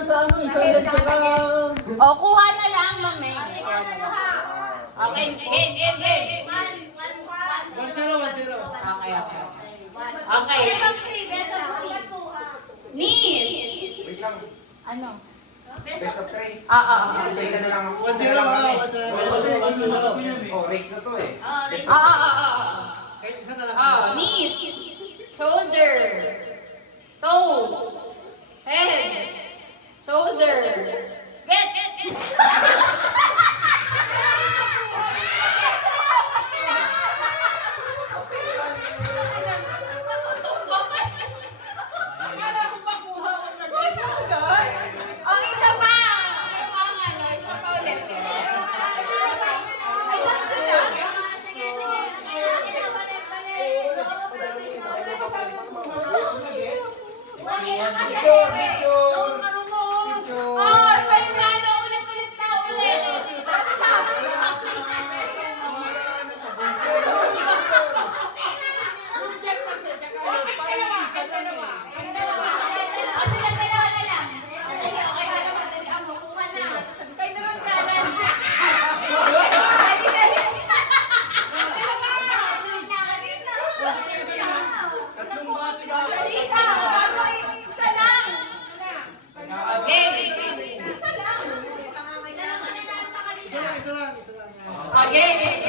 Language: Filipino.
ka sa ano, isang head ka ka. O, kuha na lang, mami. Okay, game. 1-0. Okay. Okay. Nis. Wait lang. Ano? Best of 3. Isa na lang ako. 1-0 Oh, race na to eh. Kahit isa na lang. Knees, shoulder, toes, head, shoulder, bet. Oh, isa pa ulit. Ay, lang sila. Oh, paligano, ulit na. Dalawa na lang. Okay, dali ang makuha na. Sabay naman kanan. Dali. Dali ka, bago isa lang. Game. Isa lang. Isa lang. Okay.